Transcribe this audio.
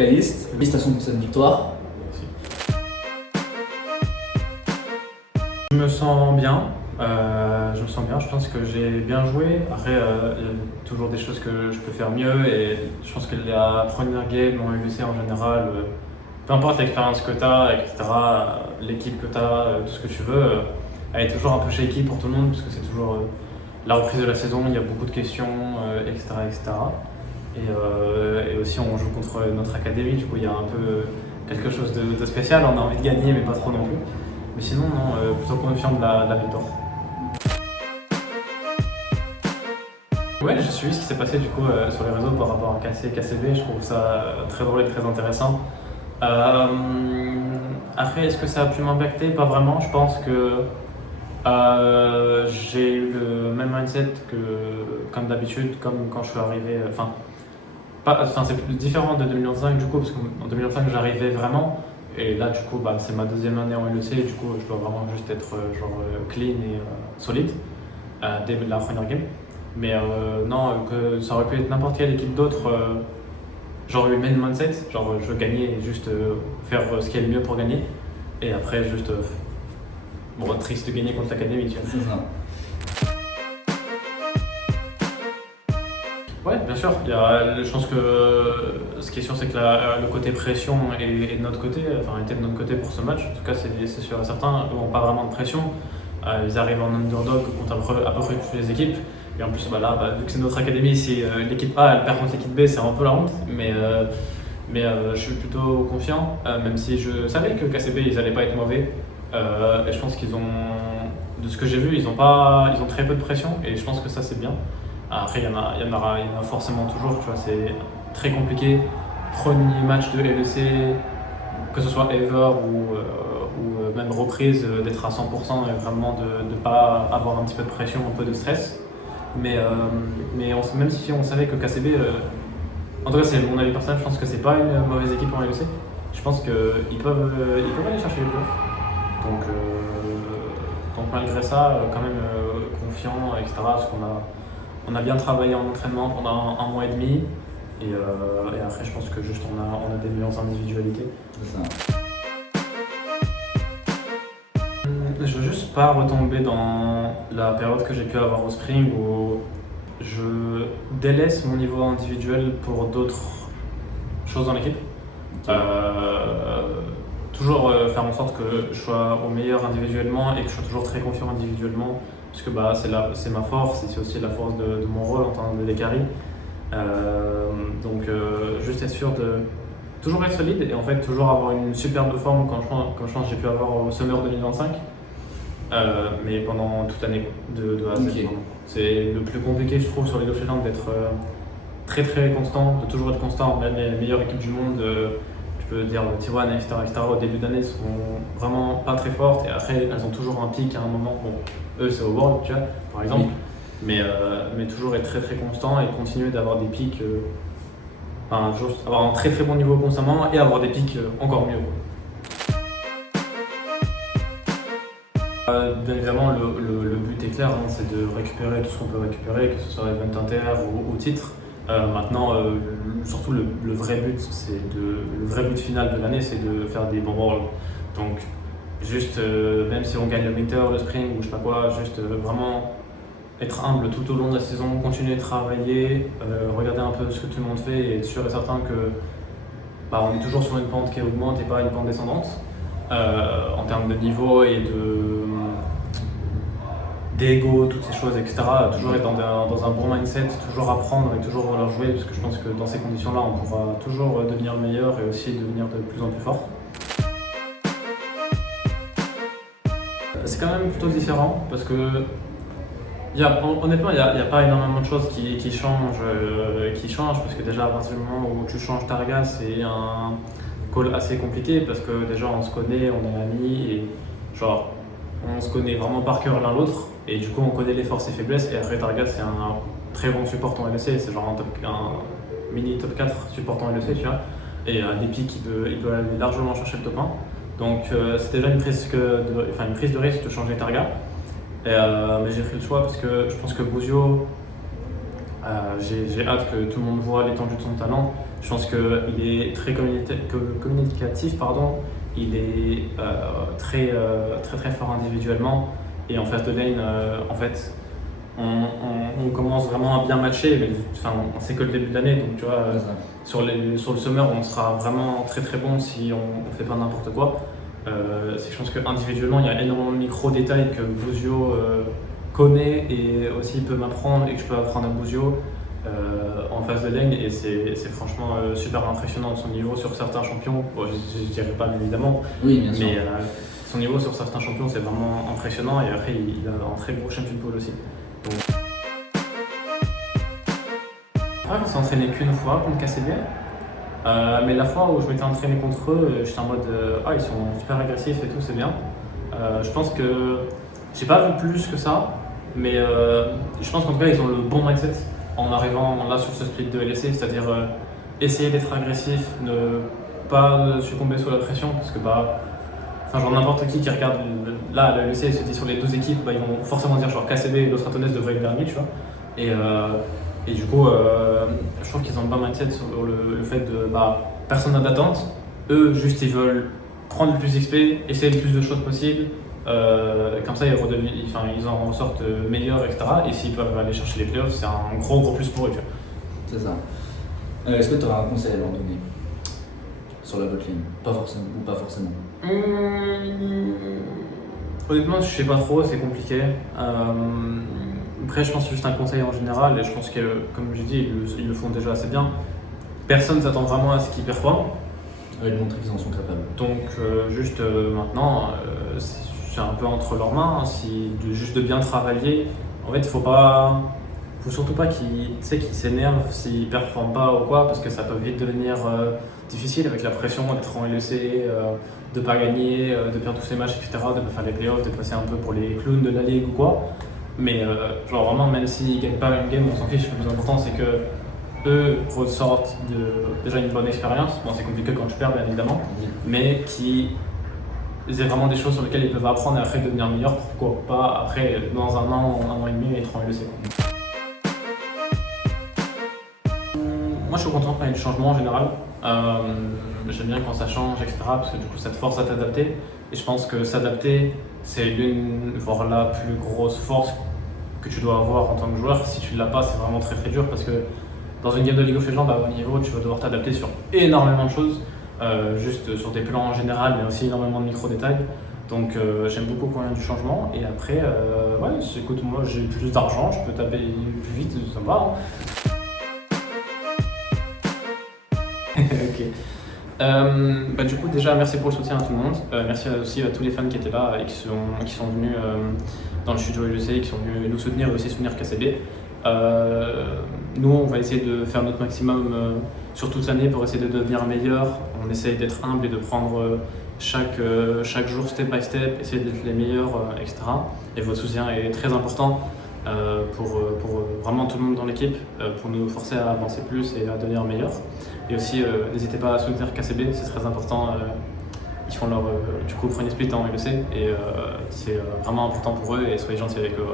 Caliste, félicitations pour cette victoire. Je me sens bien. Je pense que j'ai bien joué. Après, il y a toujours des choses que je peux faire mieux et je pense que la première game en UBC en général, peu importe l'expérience que tu as, etc., l'équipe que tu as, tout ce que tu veux, elle est toujours un peu shaky pour tout le monde parce que c'est toujours la reprise de la saison, il y a beaucoup de questions, etc., etc. Et aussi, on joue contre notre académie, du coup, il y a un peu quelque chose de spécial. On a envie de gagner, mais pas trop non plus. Mais sinon, non, plutôt confiant de la victoire. Ouais, j'ai suivi ce qui s'est passé du coup sur les réseaux par rapport à KC et KCB. Je trouve ça très drôle et très intéressant. Après, est-ce que ça a pu m'impacter? Pas vraiment. Je pense que j'ai eu le même mindset que comme d'habitude, comme quand je suis arrivé. C'est plus différent de 2025 du coup, parce qu'en 2025 j'arrivais vraiment. Et là, du coup, c'est ma deuxième année en LEC, et du coup, je dois vraiment juste être clean et solide dès la première game. Mais non, que ça aurait pu être n'importe quelle équipe d'autre, j'aurais eu le même mindset, genre je veux gagner et juste faire ce qui est le mieux pour gagner. Et après, juste, triste de gagner contre l'académie, tu vois. C'est ça. Ouais, bien sûr. Je pense que ce qui est sûr, c'est que le côté pression est de notre côté, était de notre côté pour ce match. En tout cas, c'est sûr et certain. Eux n'ont pas vraiment de pression. Ils arrivent en underdog contre à peu près toutes les équipes. Et en plus, vu que c'est notre académie, si l'équipe A elle perd contre l'équipe B, c'est un peu la honte. Mais je suis plutôt confiant, même si je savais que KCB, ils n'allaient pas être mauvais. Et je pense qu'ils ont, de ce que j'ai vu, ils ont très peu de pression. Et je pense que ça, c'est bien. Après, il y en a forcément toujours, tu vois, c'est très compliqué. Premier match de LEC, que ce soit ever ou même reprise, d'être à 100% et vraiment de ne pas avoir un petit peu de pression, un peu de stress. Mais même si on savait que KCB, en tout cas c'est mon avis personnel, je pense que c'est pas une mauvaise équipe en LEC. Je pense qu'ils peuvent aller chercher les playoffs. Donc malgré ça, quand même confiant, etc. Parce qu'on a bien travaillé en entraînement pendant un mois et demi. Et après, je pense que juste on a des meilleures individualités. C'est ça. Je veux juste pas retomber dans la période que j'ai pu avoir au Spring où je délaisse mon niveau individuel pour d'autres choses dans l'équipe. Toujours faire en sorte que je sois au meilleur individuellement et que je sois toujours très confiant individuellement. Parce que c'est ma force et c'est aussi la force de mon rôle en tant que décari. Juste être sûr de toujours être solide et en fait toujours avoir une superbe forme comme je pense que j'ai pu avoir au Summer 2025. Mais pendant toute l'année de A à Z. Okay. C'est le plus compliqué je trouve sur League of Legends d'être très très constant, de toujours être constant. Même les meilleures équipes du monde, tu peux dire T1, etc., au début d'année sont vraiment pas très fortes et après elles ont toujours un pic à un moment. Bon, eux c'est au World, tu vois, par exemple. Oui. Mais toujours être très très constant et continuer d'avoir des pics, avoir un très très bon niveau constamment et avoir des pics encore mieux. Bien évidemment, le but est clair, c'est de récupérer tout ce qu'on peut récupérer, que ce soit event inter ou titre. Maintenant, surtout le vrai but, le vrai but final de l'année, c'est de faire des bons worlds. Donc, juste, même si on gagne le winter, le spring ou je sais pas quoi, juste vraiment être humble tout au long de la saison, continuer de travailler, regarder un peu ce que tout le monde fait et être sûr et certain que on est toujours sur une pente qui augmente et pas une pente descendante. En termes de niveau et d'ego, toutes ces choses, etc. Toujours être dans un bon mindset, toujours apprendre et toujours vouloir jouer, parce que je pense que dans ces conditions-là, on pourra toujours devenir le meilleur et aussi devenir de plus en plus fort. C'est quand même plutôt différent, parce que honnêtement, il n'y a pas énormément de choses qui changent, parce que déjà à partir du moment où tu changes Targa, c'est un call assez compliqué parce que déjà on se connaît, on est amis et on se connaît vraiment par cœur l'un l'autre et du coup on connaît les forces et faiblesses et après Targa c'est un très bon support en LEC, c'est genre un mini top 4 support en LEC, tu vois, et à des pics il peut aller largement chercher le top 1. Donc c'était déjà une prise de risque de changer Targa. Mais j'ai pris le choix parce que je pense que Bouzio, j'ai hâte que tout le monde voit l'étendue de son talent. Je pense qu'il est très communicatif, pardon. Il est très fort individuellement. Et en face de lane, en fait, on commence vraiment à bien matcher. Mais, enfin, c'est que le début de l'année, donc tu vois, sur le summer, on sera vraiment très bon si on fait pas n'importe quoi. Je pense qu'individuellement, il y a énormément de micro-détails que Bouzio connaît et aussi peut m'apprendre et que je peux apprendre à Bouzio en face de lane. Et c'est franchement super impressionnant son niveau sur certains champions. Bon, je dirais pas bien évidemment, Oui, bien sûr. mais son niveau sur certains champions c'est vraiment impressionnant. Et après, il a un très gros champion de pôle aussi. Donc, on s'est entraîné qu'une fois contre KCB. Mais la fois où je m'étais entraîné contre eux, j'étais en mode ils sont super agressifs et tout, c'est bien. Je pense que j'ai pas vu plus que ça, mais je pense qu'en tout cas ils ont le bon mindset en arrivant là sur ce split de LEC, c'est-à-dire essayer d'être agressif, ne pas succomber sous la pression, parce que genre n'importe qui regarde là le LEC et se dit sur les 12 équipes, ils vont forcément dire genre KCB et Los Ratones devraient être derniers, tu vois. Et du coup, je trouve qu'ils ont le bon mindset sur le fait de personne n'a d'attente. Eux, juste ils veulent prendre le plus d'XP, essayer le plus de choses possibles. Comme ça, ils en ressortent meilleurs, etc. Et s'ils peuvent aller chercher les playoffs, c'est un gros plus pour eux. C'est ça. Est-ce que tu auras un conseil à leur donner sur la botlane? Pas forcément ou pas forcément? Honnêtement, je sais pas trop, c'est compliqué. Après, je pense que c'est juste un conseil en général, et je pense que, comme j'ai dit, ils le font déjà assez bien. Personne ne s'attend vraiment à ce qu'ils performent. De montrer qu'ils en sont capables. Donc, maintenant, c'est un peu entre leurs mains. Juste de bien travailler. En fait, il faut surtout pas qu'ils s'énervent s'ils ne performent pas ou quoi, parce que ça peut vite devenir difficile avec la pression d'être en LEC, de ne pas gagner, de perdre tous ces matchs, etc., de ne pas faire les playoffs, de passer un peu pour les clowns de la ligue ou quoi. Mais genre vraiment, même s'ils ne gagnent pas une game, on s'en fiche. Le plus important, c'est que eux ressortent déjà une bonne expérience. Bon, c'est compliqué quand je perds, bien évidemment, mais qu'ils aient vraiment des choses sur lesquelles ils peuvent apprendre et après devenir meilleurs. Pourquoi pas après, dans un an et demi, être en LEC. Moi, je suis content quand il y a du changement en général. J'aime bien quand ça change, etc., parce que du coup, ça te force à t'adapter. Et je pense que s'adapter, c'est voire la plus grosse force que tu dois avoir en tant que joueur. Si tu ne l'as pas, c'est vraiment très dur, parce que dans une game de League of Legends, au niveau, tu vas devoir t'adapter sur énormément de choses, juste sur des plans en général, mais aussi énormément de micro-détails. Donc j'aime beaucoup quand il y a du changement. Et après, écoute, moi j'ai plus d'argent, je peux taper plus vite, ça me va. Ok. Du coup, déjà, merci pour le soutien à tout le monde. Merci aussi à tous les fans qui étaient là et qui sont venus dans le studio LEC, qui sont venus nous soutenir et aussi soutenir KCB. Nous, on va essayer de faire notre maximum sur toute l'année pour essayer de devenir meilleur. On essaye d'être humble et de prendre chaque jour step by step, essayer d'être les meilleurs, etc. Et votre soutien est très important pour vraiment tout le monde dans l'équipe, pour nous forcer à avancer plus et à devenir meilleur. Et aussi, n'hésitez pas à soutenir KCB, c'est très important. Ils font leur premier split en LEC et c'est vraiment important pour eux, et soyez gentils avec eux.